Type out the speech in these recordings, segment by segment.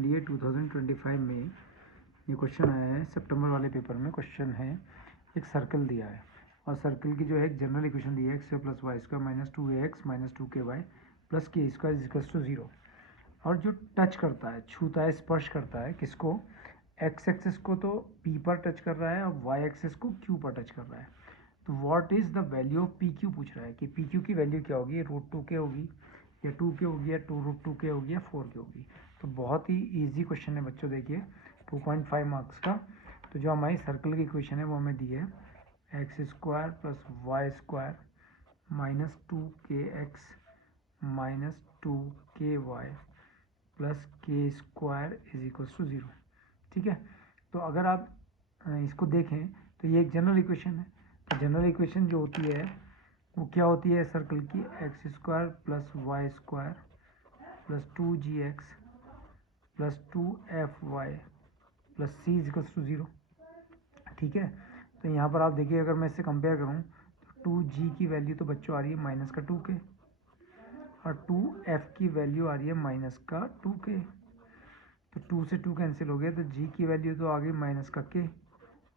लिए 2025 में ये क्वेश्चन आया है। सितंबर वाले पेपर में क्वेश्चन है, एक सर्कल दिया है और सर्कल की जो है एक जनरल इक्वेशन दी है X plus Y square minus 2ax minus 2ky plus K square is equals to 0। और जो टच करता है, छूता है, स्पर्श करता है किसको? एक्स एक्सिस को तो पी पर टच कर रहा है और वाई एक्सिस को क्यू पर टच कर रहा है। तो what is the value of P Q पूछ रहा है कि पी क्यू की वैल्यू क्या होगी, √2k होगी या 2k होगी या 2√2k होगी या 4k होगी। तो बहुत ही इजी क्वेश्चन है बच्चों, देखिए 2.5 मार्क्स का। तो जो हमारी सर्कल की इक्वेशन है वो हमें दी है X square plus Y square minus 2kx minus 2ky plus K square is equals to 0। ठीक है, तो अगर आप इसको देखें तो ये एक जनरल इक्वेशन है। तो जनरल इक्वेशन जो होती है वो क्या होती है सर्कल की? X square plus Y square plus 2gx plus 2fy plus C is equals to 0। ठीक है, तो यहाँ पर आप देखिए, अगर मैं इससे कंपेयर करूँ तो 2g की वैल्यू तो बच्चों आ रही है माइनस का 2k और 2f की वैल्यू आ रही है माइनस का 2k। तो 2 से 2 कैंसिल हो गया, तो g की वैल्यू तो आ गई माइनस का k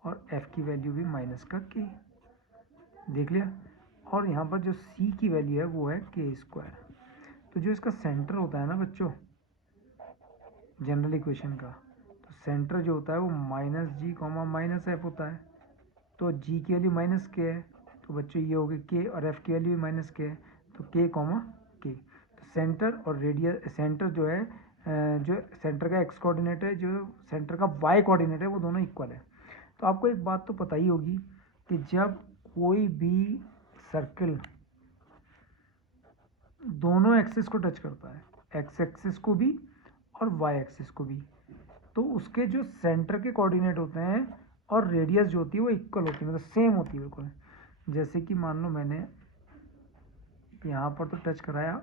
और f की वैल्यू भी माइनस का k। देख लिया। और यहाँ पर जो c की वैल्यू है वो है k स्क्वायर। तो जो इसका सेंटर होता है ना बच्चों जनरल इक्वेशन का, तो सेंटर जो होता है वो माइनस जी कॉमा माइनस एफ होता है। तो जी की वैल्यू माइनस के है, तो बच्चों ये होगी के और एफ की वैल्यू भी माइनस के है, तो के कॉमा के। तो सेंटर और रेडियस, सेंटर जो है जो सेंटर का एक्स कोऑर्डिनेट है, जो सेंटर का वाई कोऑर्डिनेट है, वो दोनों इक्वल है। तो आपको एक बात तो पता ही होगी कि जब कोई भी सर्कल दोनों एक्सिस को टच करता है, एक्स एक्सिस को भी और वाई एक्सिस को भी, तो उसके जो सेंटर के कोऑर्डिनेट होते हैं और रेडियस जो होती है वो इक्वल होती है, मतलब सेम होती है बिल्कुल। जैसे कि मान लो मैंने यहाँ पर तो टच कराया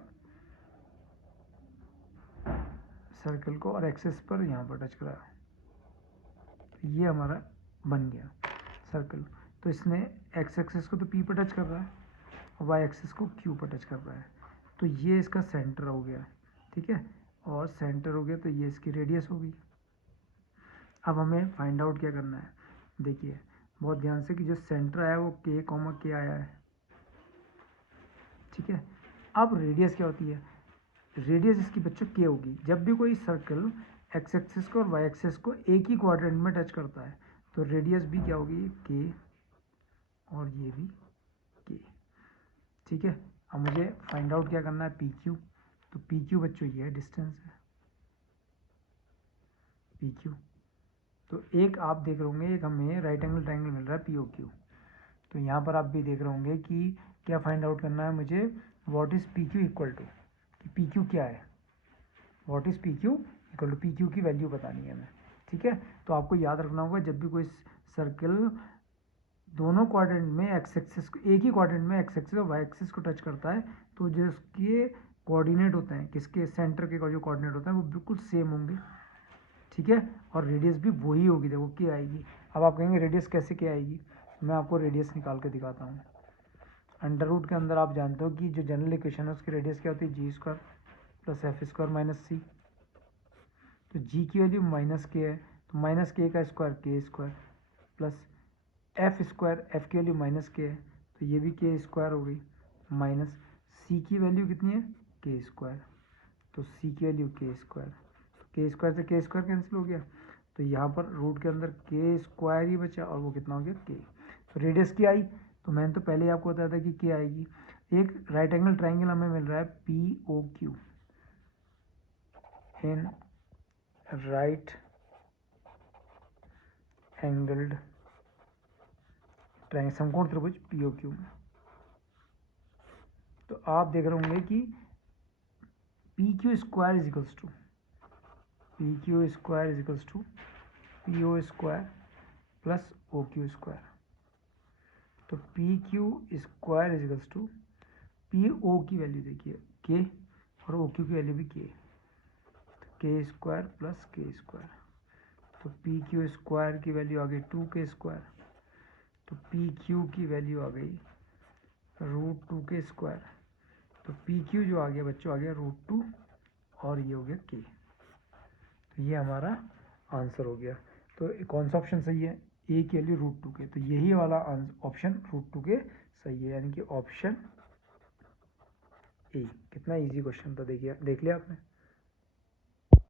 सर्कल को और एक्सिस पर यहाँ पर टच कराया, तो ये हमारा बन गया सर्कल। तो इसने एक्स एक्सिस को तो पी पर टच कर रहा है और वाई एक्सिस को क्यू पर टच कर रहा है, तो ये इसका सेंटर हो गया। ठीक है, और सेंटर हो गया तो ये इसकी रेडियस होगी। अब हमें फाइंड आउट क्या करना है, देखिए बहुत ध्यान से कि जो सेंटर आया वो के कॉमा के आया है। ठीक है, अब रेडियस क्या होती है? रेडियस इसकी बच्चों के होगी। जब भी कोई सर्कल एक्स एक्सिस को और वाई एक्सिस को एक ही क्वाड्रेंट में टच करता है तो रेडियस भी क्या होगी? के, और ये भी के। ठीक है, अब मुझे फाइंड आउट क्या करना है? P Q. तो पी क्यू बच्चों ये है, डिस्टेंस है पी क्यू। तो एक आप देख रहे होंगे, एक हमें राइट एंगल ट्राइंगल मिल रहा है पी ओ क्यू। तो यहाँ पर आप भी देख रहे होंगे कि क्या फाइंड आउट करना है मुझे? What is P Q equal to, कि पी क्यू क्या है, what is P Q equal to, P Q की वैल्यू बतानी है हमें। ठीक है, तो आपको याद रखना होगा जब भी कोई सर्कल दोनों क्वाड्रेंट में एक्स एक्सिस को, एक ही क्वाड्रेंट में एक्स एक्सिस और वाई एक्सिस को टच करता है, तो जो इसके कोऑर्डिनेट होते हैं, किसके सेंटर के जो कोऑर्डिनेट होते हैं वो बिल्कुल सेम होंगे। ठीक है, और रेडियस भी वही होगी, देखो क्या आएगी। अब आप कहेंगे रेडियस कैसे क्या आएगी? मैं आपको रेडियस निकाल के दिखाता हूँ। अंडर रूट के अंदर आप जानते हो कि जो जनरल इक्वेशन है उसकी रेडियस क्या होती है? G square plus F square minus C. तो जी की वैल्यू माइनस के है, तो माइनस के का स्क्वायर के square plus F square, F की वैल्यू माइनस के है तो ये भी के स्क्वायर हो गई, माइनस सी की वैल्यू कितनी है? के स्क्वायर, तो सी की वैल्यू के स्क्वायर, के स्क्वायर से के स्क्वायर कैंसिल हो गया, तो यहाँ पर रूट के अंदर के स्क्वायर ही बचा और वो कितना हो गया? के। तो रेडियस की आई, तो मैंने तो पहले ही आपको बताया था कि के आएगी। एक राइट एंगल ट्राइंगल हमें मिल रहा है P O Q, in right angled triangle, समकोण त्रिभुज पी ओ क्यू में। तो आप देख रहे होंगे कि P Q square is equals to, P Q square is equals to P O square plus O Q square. तो P Q square is equals to P O की वैल्यू देखिए के और ओ क्यू की वैल्यू भी के square plus K square. तो P Q square की वैल्यू आ गई 2k स्क्वायर, तो पी क्यू की वैल्यू आ गई √2k स्क्वायर। तो पी क्यू जो आ गया बच्चों आ गया √2 और ये हो गया के। तो ये हमारा आंसर हो गया। तो कौन सा ऑप्शन सही है, ए की वैल्यू √2 के, तो यही वाला ऑप्शन √2 के सही है, यानी कि ऑप्शन ए। कितना इजी क्वेश्चन था, देखिए, देख लिया आपने।